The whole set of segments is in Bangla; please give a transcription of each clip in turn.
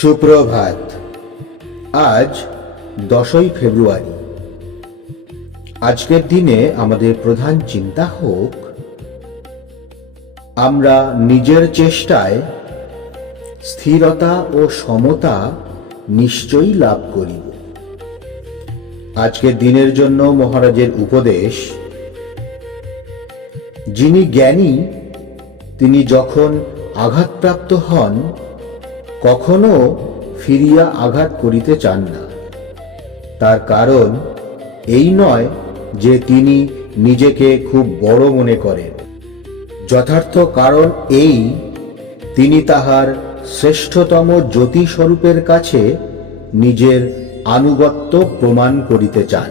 সুপ্রভাত। আজ 10ই ফেব্রুয়ারি। আজকের দিনে আমাদের প্রধান চিন্তা হোক, আমরা নিজের চেষ্টায় স্থিরতা ও সমতা নিশ্চয়ই লাভ করিব। আজকের দিনের জন্য মহারাজের উপদেশ, যিনি জ্ঞানী তিনি যখন আঘাতপ্রাপ্ত হন কখনো ফিরিয়া আঘাত করিতে চান না। তার কারণ এই নয় যে তিনি নিজেকে খুব বড় মনে করেন, যথার্থ কারণ এই, তিনি তাহার শ্রেষ্ঠতম জ্যোতিস্বরূপের কাছে নিজের আনুগত্য প্রমাণ করিতে চান।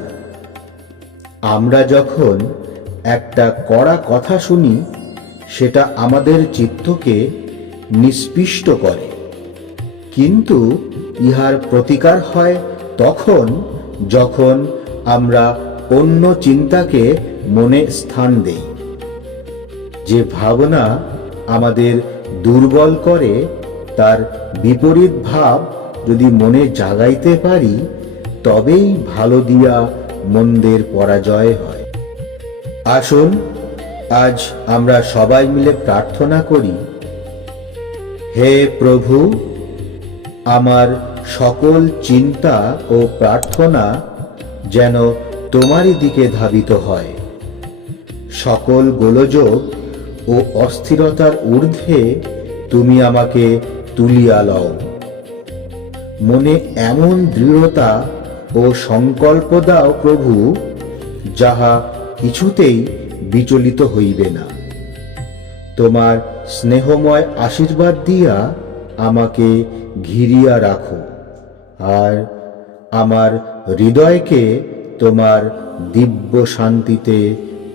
আমরা যখন একটা কড়া কথা শুনি সেটা আমাদের চিত্তকে নিষ্পিষ্ট করে, কিন্তু ইহার প্রতিকার হয় তখন যখন আমরা অন্য চিন্তাকে মনে স্থান দেই। যে ভাবনা আমাদের দুর্বল করে তার বিপরীত ভাব যদি মনে জাগাইতে পারি, তবেই ভালো দিয়া মন্দের পরাজয় হয়। আসুন আজ আমরা সবাই মিলে প্রার্থনা করি, হে প্রভু, আমার সকল চিন্তা ও প্রার্থনা যেন তোমারই দিকে ধাবিত হয়। সকল গোলযোগ ও অস্থিরতার ঊর্ধ্বে তুমি আমাকে তুলিয়া লও। মনে এমন দৃঢ়তা ও সংকল্প দাও প্রভু, যাহা কিছুতেই বিচলিত হইবে না। তোমার স্নেহময় আশীর্বাদ দিয়া আমাকে ঘিরিয়া রাখো, আর আমার হৃদয়কে তোমার দিব্য শান্তিতে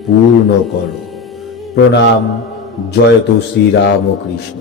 পূর্ণ করো। প্রণাম। জয়তু শ্রী রামকৃষ্ণ।